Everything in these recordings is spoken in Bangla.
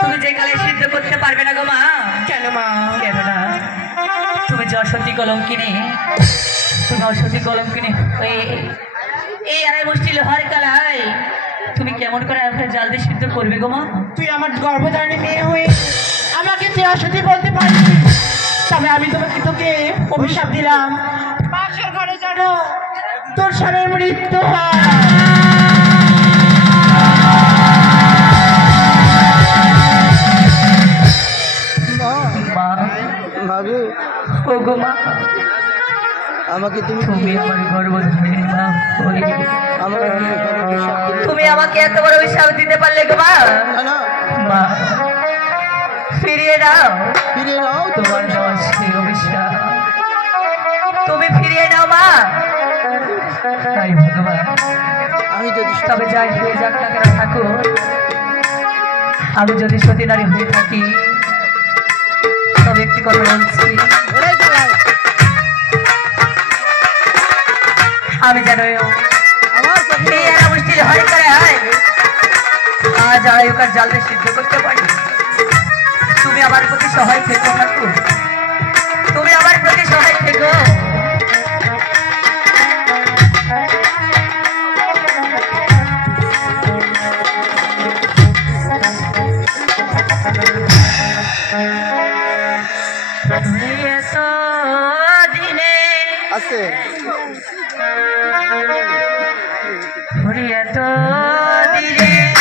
তুমি যে কালে সিদ্ধ করতে পারবে না গো মা। কেন মা? কেন না, তুমি যে অসতী কলঙ্কিনী, তুমি অসতী কলঙ্কিনী এই আড়াই মুষ্টি লোহার কালাই তুমি কেমন করে জাল দিয়ে সিদ্ধ করবে গো মা? তুই আমার গর্ভধারণী মেয়ে হয়ে আমাকে তুই অসতী বলতে পারবি, তবে আমি তোকে অভিশাপ দিলাম, পাশের ঘরে জানো তোর স্বামীর মৃত্যু হয়। আমাকে তুমি আমার গর্ভধারিণী মা, তুমি আমাকে এত বড় অভিশাপ দিতে পারলে গো মা? মা ফিরিয়ে দাও, ফিরিয়ে নাও তোমার দেওয়া সেই অভিশাপ তুমি ফিরিয়ে নাও মা। তাই ভগবান, আমি যদি তবে যাই হয়ে যাক না কেন থাকো, আমি যদি সতী নারী হয়ে থাকি তবে একটি কথা বলছি, আমি যেন আজ আয়ুকার জালটা সিদ্ধ করতে পারি। তুমি আমার প্রতি সহায় থেকো ঠাকুর, তুমি আমার প্রতি সহায় থেকো। আছে এত দিনে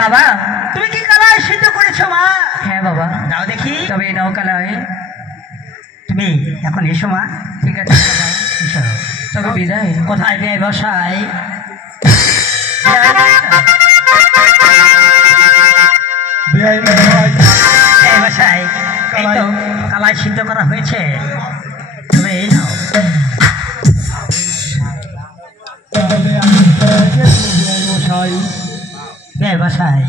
বাবা তুমি কি কালাই সিদ্ধ করেছো মা? হ্যাঁ বাবা। নাও দেখি। তবে নাও কালাই তুমি এখন এসো মা। ঠিক আছে এসো। তবে বিদায়। কোথায় বিয়ে বসাই? বসাই এই তো কালাই সিদ্ধ করা হয়েছে, তুমি এই নাও। বসাই